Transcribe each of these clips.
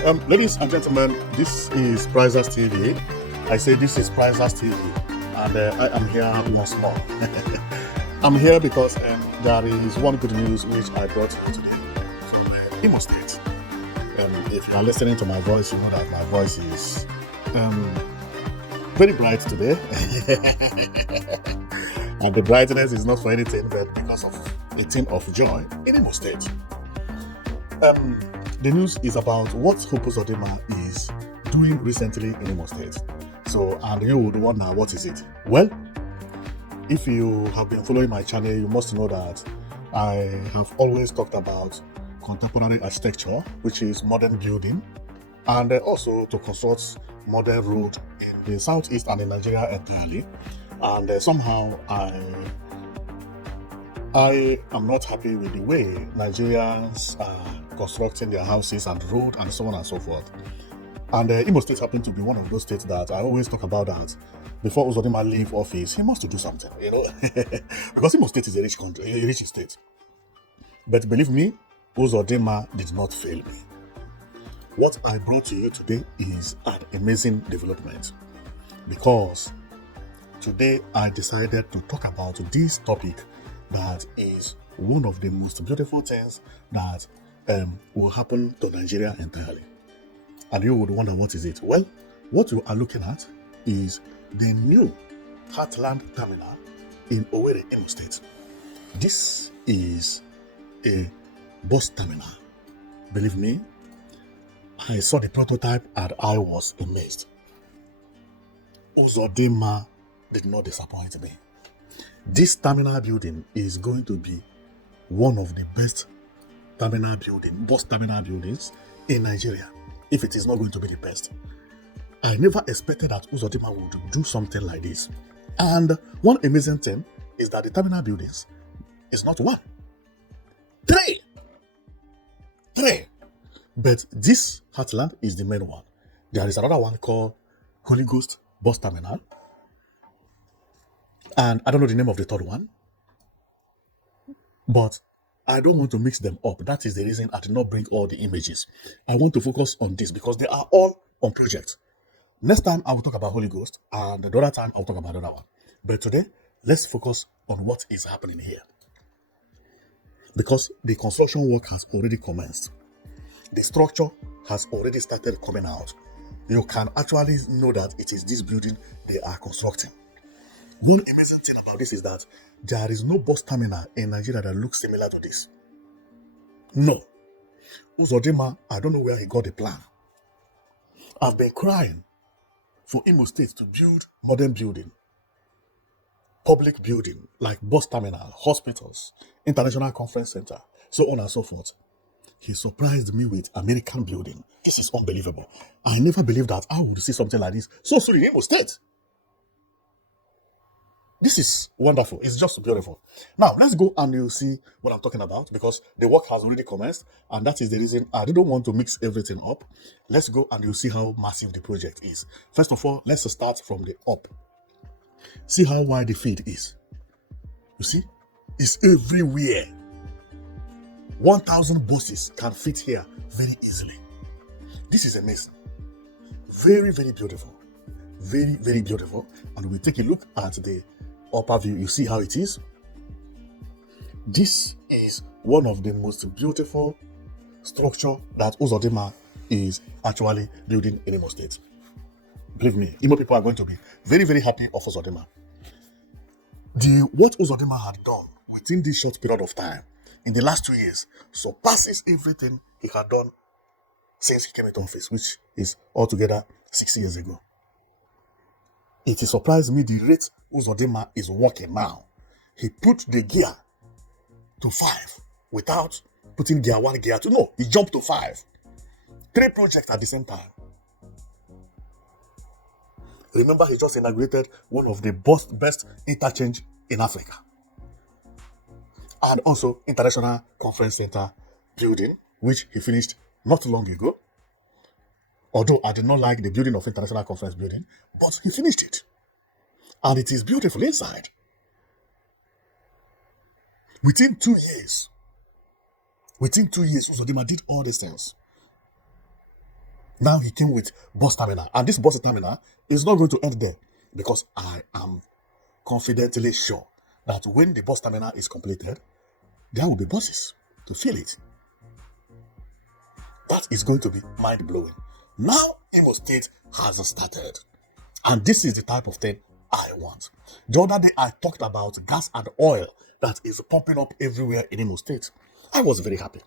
Ladies and gentlemen, this is Prizers TV. I say this is Prizers TV, and I am here once more. I'm here because there is one good news which I brought you today from Imo State. If you are listening to my voice, you know that my voice is very bright today. And the brightness is not for anything but because of a thing of joy in Imo State. The news is about what Uzodinma'S is doing recently in Imo State. So, and you would wonder, what is it? Well, if you have been following my channel, you must know that I have always talked about contemporary architecture, which is modern building, and also to construct modern road in the southeast and in Nigeria entirely. And somehow I am not happy with the way Nigerians are constructing their houses and road and so on and so forth. And Imo State happened to be one of those states that I always talk about that before Uzodinma leave office, he must do something, because Imo State is a rich country, a rich state. But believe me, Uzodinma did not fail me. What I brought to you today is an amazing development, because today I decided to talk about this topic that is one of the most beautiful things that will happen to Nigeria entirely. And you would wonder, what is it? Well, what you are looking at is the new Heartland terminal in Owerri, Imo State. This is a bus terminal. Believe me, I saw the prototype and I was amazed. Uzodinma did not disappoint me. This terminal building is going to be one of the best bus terminal buildings in Nigeria, if it is not going to be the best. I never expected that Uzodinma would do something like this. And one amazing thing is that the terminal buildings is not one, three. But this Heartland is the main one. There is another one called Holy Ghost Bus Terminal. And I don't know the name of the third one. But I don't want to mix them up. That is the reason I did not bring all the images. I want to focus on this because they are all on projects. Next time I will talk about Holy Ghost, and the other time I'll talk about the other one. But today, let's focus on what is happening here. Because the construction work has already commenced. The structure has already started coming out. You can actually know that it is this building they are constructing. One amazing thing about this is that there is no bus terminal in Nigeria that looks similar to this. No. Uzodinma, I don't know where he got the plan. I've been crying for Imo State to build modern building, public building, like bus terminal, hospitals, international conference center, so on and so forth. He surprised me with American building. This is unbelievable. I never believed that I would see something like this so soon in Imo State. This is wonderful. It's just beautiful. Now, let's go and you'll see what I'm talking about, because the work has already commenced, and that is the reason I didn't want to mix everything up. Let's go and you'll see how massive the project is. First of all, let's start from the up. See how wide the field is. You see? It's everywhere. 1,000 buses can fit here very easily. This is amazing. Very, very beautiful. Very, very beautiful. And we take a look at the upper view. You see how it is. This is one of the most beautiful structure that Uzodinma is actually building in Imo State. Believe me, Imo people are going to be very, very happy of Uzodinma. What Uzodinma had done within this short period of time in the last 2 years surpasses everything he had done since he came into office, which is altogether 6 years ago. It surprised me the rate Uzodinma is working now. He put the gear to 5 without putting gear 1, gear 2. No, he jumped to 5. 3 projects at the same time. Remember, he just inaugurated one of the best interchange in Africa. And also International Conference Center building, which he finished not long ago. Although I did not like the building of International Conference building, but he finished it. And it is beautiful inside. Within 2 years, Uzodinma did all these things. Now he came with bus terminal, and this bus terminal is not going to end there, because I am confidently sure that when the bus terminal is completed, there will be buses to fill it. That is going to be mind-blowing. Now Imo State has started, and this is the type of thing I want. The other day I talked about gas and oil that is popping up everywhere in Imo State. I was very happy.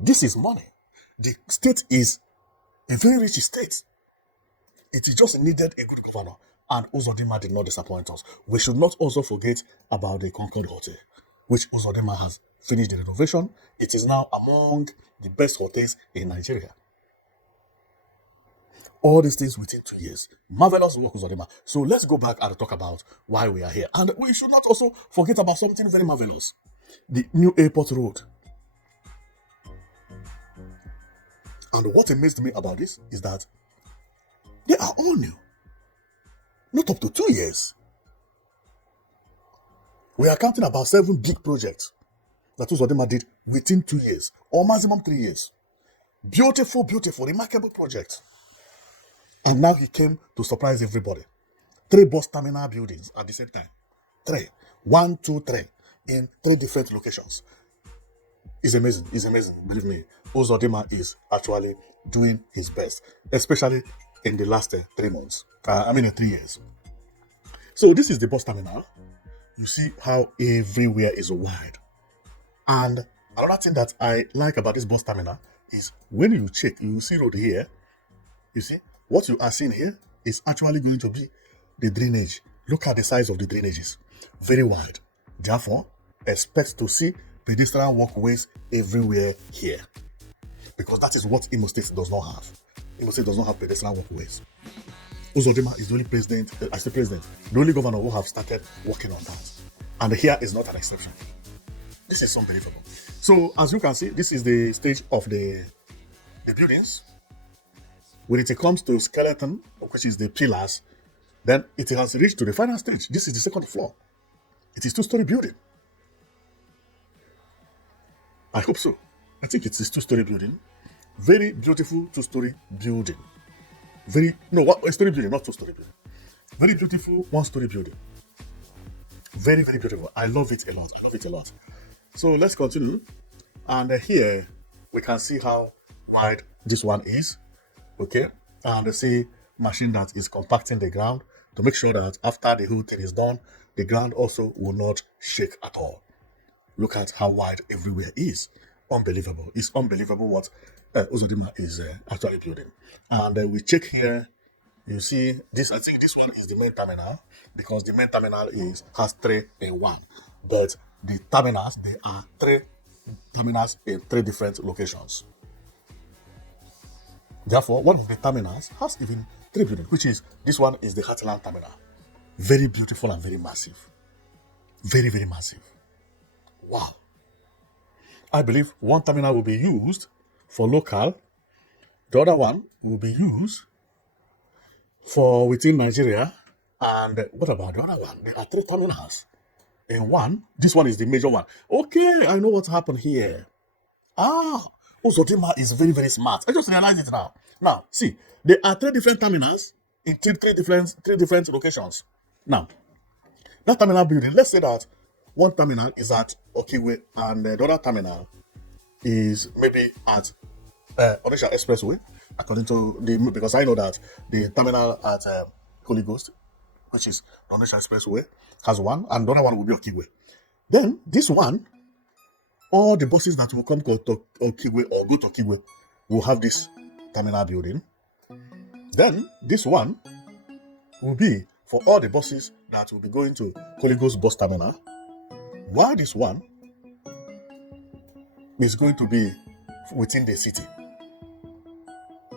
This is money. The state is a very rich state. It just needed a good governor, and Uzodinma did not disappoint us. We should not also forget about the Concord Hotel, which Uzodinma has finished the renovation. It is now among the best hotels in Nigeria. All these things within 2 years. Marvelous work, Uzodinma. So let's go back and talk about why we are here. And we should not also forget about something very marvelous. The new airport road. And what amazed me about this is that they are all new. Not up to 2 years. We are counting about 7 big projects that Uzodinma did within 2 years, or maximum 3 years. Beautiful, beautiful, remarkable project. And now he came to surprise everybody. 3 bus terminal buildings at the same time. 3. 1, 2, 3. In 3 different locations. It's amazing. It's amazing. Believe me. Uzodinma is actually doing his best. Especially in the last 3 months. 3 years. So this is the bus terminal. You see how everywhere is wide. And another thing that I like about this bus terminal is when you check, you see road here. You see, what you are seeing here is actually going to be the drainage. Look at the size of the drainages. Very wide. Therefore, expect to see pedestrian walkways everywhere here. Because that is what Imo State does not have. Imo State does not have pedestrian walkways. Uzodinma is the only the only governor who have started working on that. And here is not an exception. This is unbelievable. So, as you can see, this is the stage of the buildings. When it comes to skeleton, which is the pillars, then it has reached to the final stage. This is the 2nd floor. It is 2-story building. I hope so. I think it's a 2-story building. Very beautiful 2-story building. A story building, not 2-story building. Very beautiful 1-story building. Very, very beautiful. I love it a lot. I love it a lot. So let's continue. And here we can see how wide this one is. Okay. And see machine that is compacting the ground to make sure that after the whole thing is done, the ground also will not shake at all. Look at how wide everywhere is. Unbelievable. It's unbelievable what Uzodinma is actually building. And we check here. You see this. I think this one is the main terminal, because the main terminal has 3 in 1. But the terminals, they are 3 terminals in 3 different locations. Therefore, one of the terminals has even 3 buildings, which is this one is the Heartland terminal. Very beautiful and very massive. Very, very massive. Wow. I believe one terminal will be used for local. The other one will be used for within Nigeria. And what about the other one? There are 3 terminals in 1. This one is the major one. Okay, I know what happened here. Uzodinma is very, very smart. I just realized it now. Now, see, there are 3 different terminals in 3 different locations. Now, that terminal building, let's say that one terminal is at Okiwe and the other terminal is maybe at Onisha Expressway, according to because I know that the terminal at Holy Ghost, which is the Onisha Expressway, has one, and the other one will be Okiwe. Then this one, all the buses that will come to Okiwe or go to Okiwe will have this terminal building. Then this one will be for all the buses that will be going to Holy Ghost bus terminal, while this one is going to be within the city.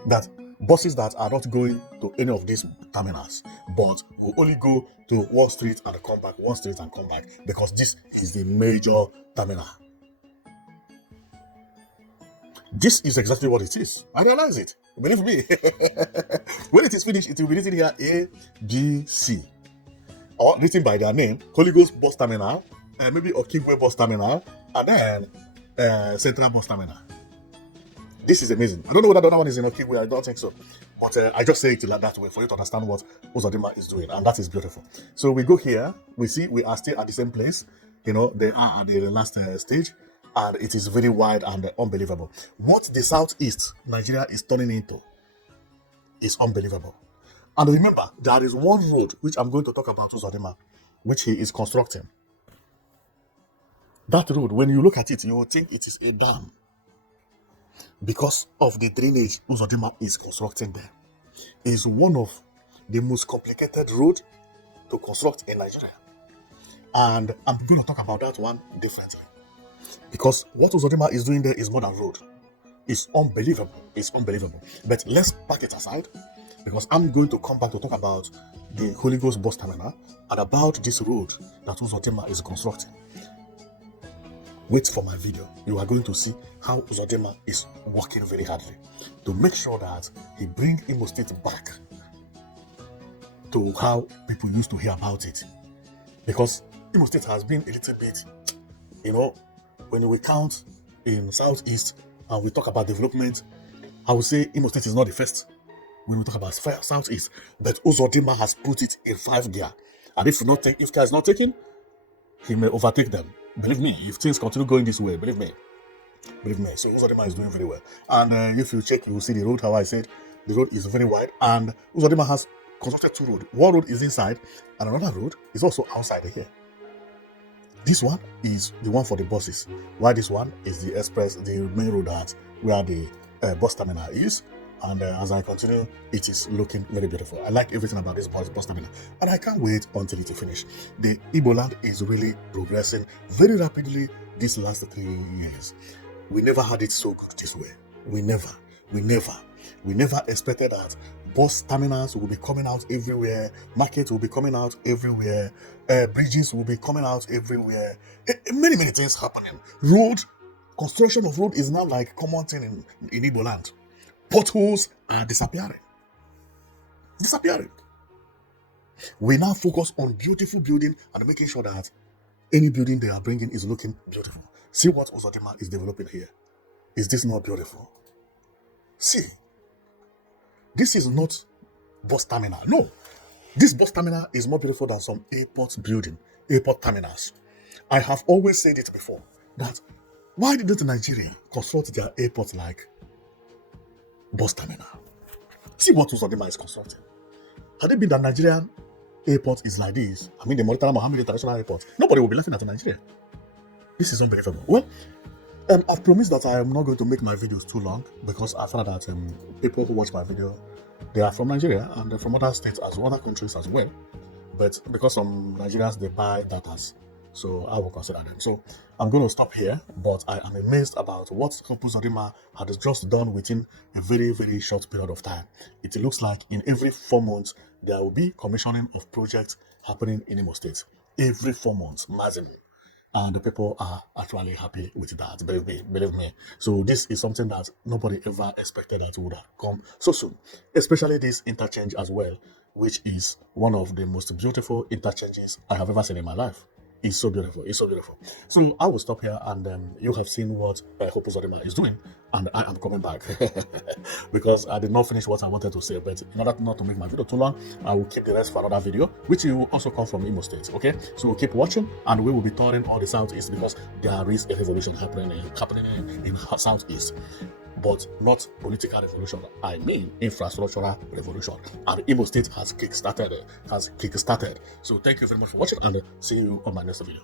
That buses that are not going to any of these terminals, but will only go to Wall Street and come back, Wall Street and come back, because this is the major terminal. This is exactly what it is. I realize it. Believe me. When it is finished, it will be written here A, B, C. Or written by their name, Holy Ghost bus terminal, maybe Okigwe bus terminal, and then Central bus terminal. This is amazing. I don't know whether the other one is in a way. I don't think so. But I just say it like that way for you to understand what Uzodinma is doing. And that is beautiful. So we go here. We see we are still at the same place. You know, they are at the last stage. And it is very wide and unbelievable. What the southeast Nigeria is turning into is unbelievable. And remember, there is one road which I'm going to talk about Uzodinma, which he is constructing. That road, when you look at it, you will think it is a dam because of the drainage Uzodinma is constructing there. It is one of the most complicated roads to construct in Nigeria. And I'm going to talk about that one differently. Because what Uzodinma is doing there is more than road. It's unbelievable. It's unbelievable. But let's pack it aside because I'm going to come back to talk about the Holy Ghost bus terminal and about this road that Uzodinma is constructing. Wait for my video. You are going to see how Uzodinma is working very hardly to make sure that he brings Imo State back to how people used to hear about it. Because Imo State has been a little bit, you know, when we count in Southeast and we talk about development, I would say Imo State is not the first when we talk about Southeast, but Uzodinma has put it in 5 gear. And if care is not taken, he may overtake them. Believe me, if things continue going this way, believe me. So Uzodinma is doing very well. And if you check, you will see the road, how I said, the road is very wide. And Uzodinma has constructed 2 roads. One road is inside, and another road is also outside here. This one is the one for the buses, while this one is the express, the main road where the bus terminal is. And as I continue, it is looking very beautiful. I like everything about this bus terminal, and I can't wait until it is finished. The Igbo land is really progressing very rapidly these last 3 years. We never had it so good this way. We never expected that bus terminals will be coming out everywhere, markets will be coming out everywhere, bridges will be coming out everywhere. Many things happening. Construction of road is now like common thing in Igbo land. Potholes are disappearing. We now focus on beautiful building and making sure that any building they are bringing is looking beautiful. See what Uzodinma is developing here. Is this not beautiful? See, this is not bus terminal. No, this bus terminal is more beautiful than some airport terminals. I have always said it before that why didn't Nigeria construct their airport like bus terminal? See what Uzodinma is constructing. Had it been that Nigerian airport is like this, I mean the Murtala Mohammed International Airport, nobody will be laughing at Nigeria. This is unbelievable. Well, I've promised that I am not going to make my videos too long because I found that people who watch my video, they are from Nigeria and from other states as well, other countries as well. But because some Nigerians, they buy datas, so I will consider them. So I'm going to stop here, but I am amazed about what Uzodinma had just done within a very short period of time. It looks like in every 4 months, there will be commissioning of projects happening in Imo State. Every 4 months, massively. And the people are actually happy with that, believe me. So this is something that nobody ever expected that would have come so soon. Especially this interchange as well, which is one of the most beautiful interchanges I have ever seen in my life. It's so beautiful. So I will stop here, and you have seen what Uzodinma is doing, and I am coming back because I did not finish what I wanted to say. But in order not to make my video too long, I will keep the rest for another video, which will also come from Imo State. Okay, so we'll keep watching, and we will be touring all the Southeast because there is a revolution happening in Southeast. But not political revolution. I mean infrastructural revolution. And Imo State has kick-started. So thank you very much for watching, and see you on my next video.